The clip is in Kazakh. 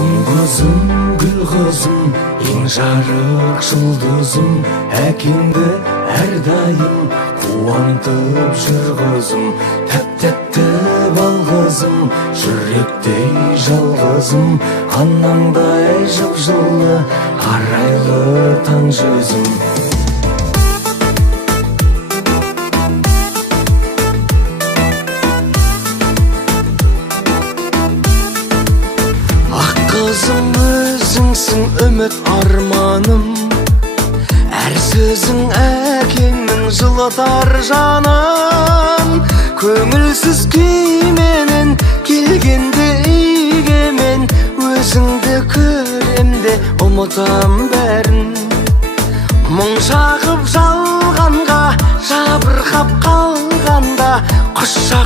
күн қызым, гүл қызым, ең жарық жұлдызым, әкеңді әрдайым қуантып жүр қызым. Тәп-тәтті бал қызым, жүректей жалғызым, анаңдай жып-жылы, арайлы таң жүзім. Қызым өзіңсің үміт арманым, әр сөзің әкеңнің жылытар жанын. Көңілсіз күйменен келгенде үйге мен, өзіңді көремде ұмытам бәрін. Мұң шағып жалғанға, жабырқап қалғанда құшақ